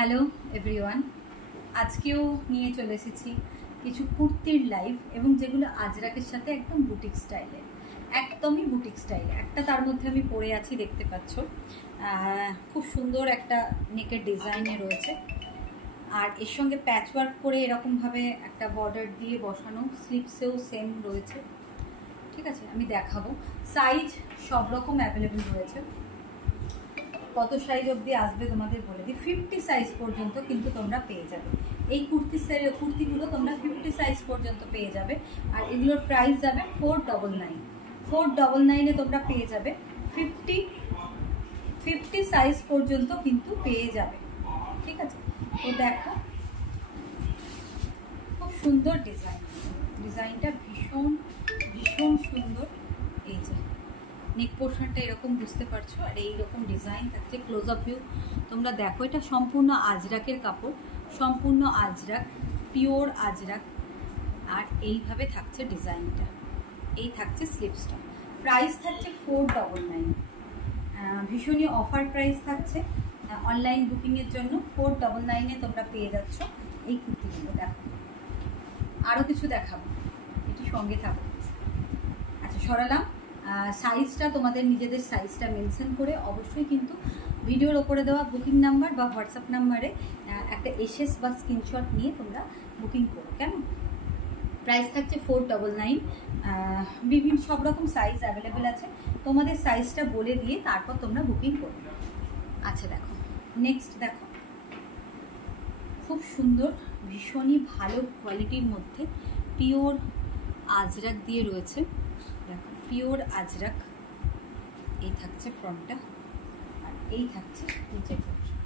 Hello everyone, আজকেও নিয়ে চলে এসেছি কিছু কুর্তির লাইভ এবং যেগুলো আজরাকের সাথে একদম বুটিক স্টাইলের, একদমই বুটিক স্টাইলে। একটা তার মধ্যে আমি পরে আছি, দেখতে পাচ্ছ, খুব সুন্দর একটা নেকের ডিজাইনে রয়েছে। আর এর সঙ্গে প্যাচওয়ার্ক করে এরকমভাবে একটা বর্ডার দিয়ে বসানো, স্লিপসেও সেম রয়েছে। ঠিক আছে, আমি দেখাবো। সাইজ সব রকম অ্যাভেলেবেল রয়েছে। কত সাইজ অবধি আসবে তোমাদের বলে দিই, 50 সাইজ পর্যন্ত কিন্তু তোমরা পেয়ে যাবে। এই কুর্তিগুলো তোমরা 50 সাইজ পর্যন্ত পেয়ে যাবে। আর এগুলোর প্রাইস যাবে 499। 499-এ তোমরা পেয়ে যাবে 50 সাইজ পর্যন্ত কিন্তু পেয়ে যাবে। ঠিক আছে, তো দেখো খুব সুন্দর ডিজাইনটা ভীষণ ভীষণ সুন্দর। এই যে নেক পোর্শনটা এরকম বুঝতে পারছো, আর এইরকম ডিজাইন থাকছে। ক্লোজ আপ ভিউ তোমরা দেখো, এটা সম্পূর্ণ আজরাকের কাপড়, সম্পূর্ণ আজরাক, পিওর আজরাক। আর এইভাবে থাকছে ডিজাইনটা, এই থাকছে স্লিপসটা। প্রাইস থাকছে 499। ভীষণই অফার প্রাইস থাকছে অনলাইন বুকিংয়ের জন্য। 499-এ তোমরা পেয়ে যাচ্ছ এই কুর্তিগুলো। দেখো আরও কিছু দেখাবো, একটু সঙ্গে থাকো। আচ্ছা, সরালাম। সাইজটা তোমাদের নিজেদের সাইজটা মেনশন করে অবশ্যই কিন্তু ভিডিওর ওপরে দেওয়া বুকিং নাম্বার বা হোয়াটসঅ্যাপ নাম্বারে একটা এসএস বা স্ক্রিনশট নিয়ে তোমরা বুকিং করো, কেমন? প্রাইস থাকছে 499। বিভিন্ন সব রকম সাইজ অ্যাভেলেবেল আছে, তোমাদের সাইজটা বলে দিয়ে তারপর তোমরা বুকিং করো। আচ্ছা দেখো, নেক্সট দেখো, খুব সুন্দর, ভীষণই ভালো কোয়ালিটির মধ্যে পিওর আজরাক দিয়ে রয়েছে। দেখো পিওর আজরাক, এই থাকছে ফ্রন্টটা, আর এই থাকছে নিচের পোর্শন।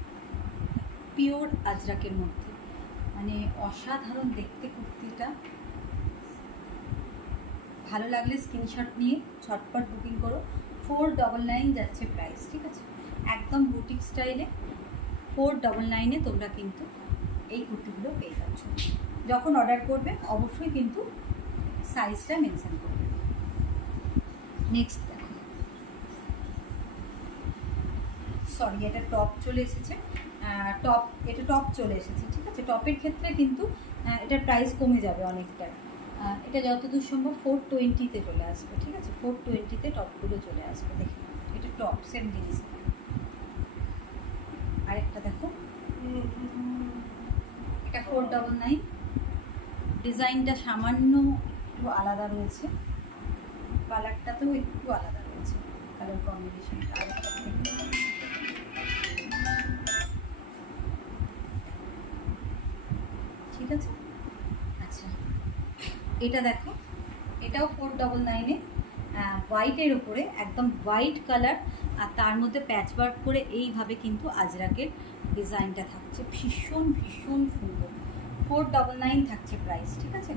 পিওর আজরাকের মধ্যে মানে অসাধারণ দেখতে কুর্তিটা। ভালো লাগলে স্ক্রিনশট নিয়ে ঝটপট বুকিং করো। 499 যাচ্ছে প্রাইস। ঠিক আছে, একদম বুটিক স্টাইলে 499-এ তোমরা কিন্তু এই কুর্তিগুলো পেয়ে যাচ্ছ। যখন অর্ডার করবে অবশ্যই কিন্তু সাইজটা মেনশন করবে। নেক্সট দেখো, সরি এটা টপ চলে এসেছে। এটা টপ চলে এসেছে। ঠিক আছে, টপের ক্ষেত্রে কিন্তু এটার প্রাইস কমে যাবে অনেকটা। এটা যতদূর সম্ভব 420-তে চলে আসবে। ঠিক আছে, 420-তে টপগুলো চলে আসবে। দেখে এটা টপ, সেম জিনিস। আরেকটা দেখো, এটা 499। ডিজাইনটা সামান্য একটু আলাদা রয়েছে, কালারটাতেও একটু আলাদা রয়েছে, কালার কম্বিনেশনটা আরেকটা থেকে। ঠিক আছে, আচ্ছা এটা দেখো, এটাও 499-এ, হোয়াইটের ওপরে একদম হোয়াইট কালার, আর তার মধ্যে প্যাচওয়ার্ক করে এইভাবে কিন্তু আজরাকের ডিজাইনটা থাকছে। ভীষণ ভীষণ সুন্দর। 499 থাকছে প্রাইস। ঠিক আছে,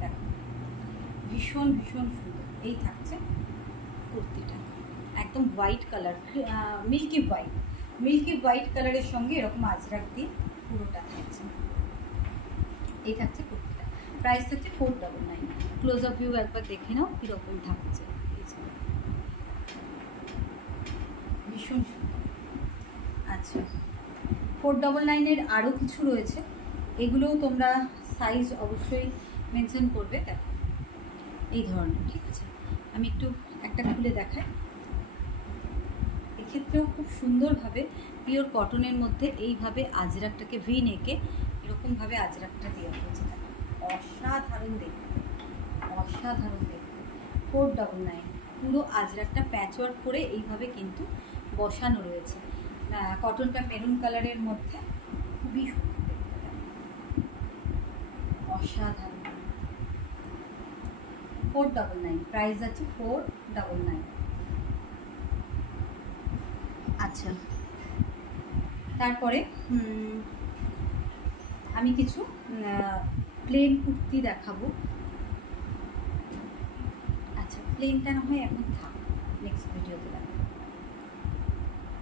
দেখো ভীষণ ভীষণ সুন্দর। এই থাকছে কুর্তিটা, একদম হোয়াইট কালার, মিল্কি হোয়াইট কালারের সঙ্গে এরকম আজরাক দিয়ে পুরোটা থাকছে। এই থাকছে কুর্তিটা, প্রাইস থাকছে 499। ক্লোজ আপ ভিউ একবার দেখে নাও কীরকম থাকছে। ভীষণ সুন্দর। আচ্ছা, 499-এর আরও কিছু রয়েছে, এগুলোও তোমরা সাইজ অবশ্যই মেনশন করবে। দেখো এই ধরনের। ঠিক আছে, আমি একটু একটা খুলে দেখাই। এক্ষেত্রেও খুব সুন্দরভাবে পিওর কটনের মধ্যে এইভাবে আজরাকটাকে ভি নেকে এরকমভাবে আজরাকটা দেওয়া হয়েছে। অসাধারণ দেখতে, অসাধারণ দেখতে। 499, পুরো আজরাকটা প্যাচওয়ার্ক করে এইভাবে কিন্তু বসানো রয়েছে। কটনটা মেরুন কালারের মধ্যে, খুবই সুন্দর দেখতে, অসাধারণ। 499, প্রাইস আছে 499। আচ্ছা, তারপরে আমি কিছু প্লেন কুর্তি দেখাবো। আচ্ছা, প্লেনটা না হয় এখন থাক, নেক্সট ভিডিওতে।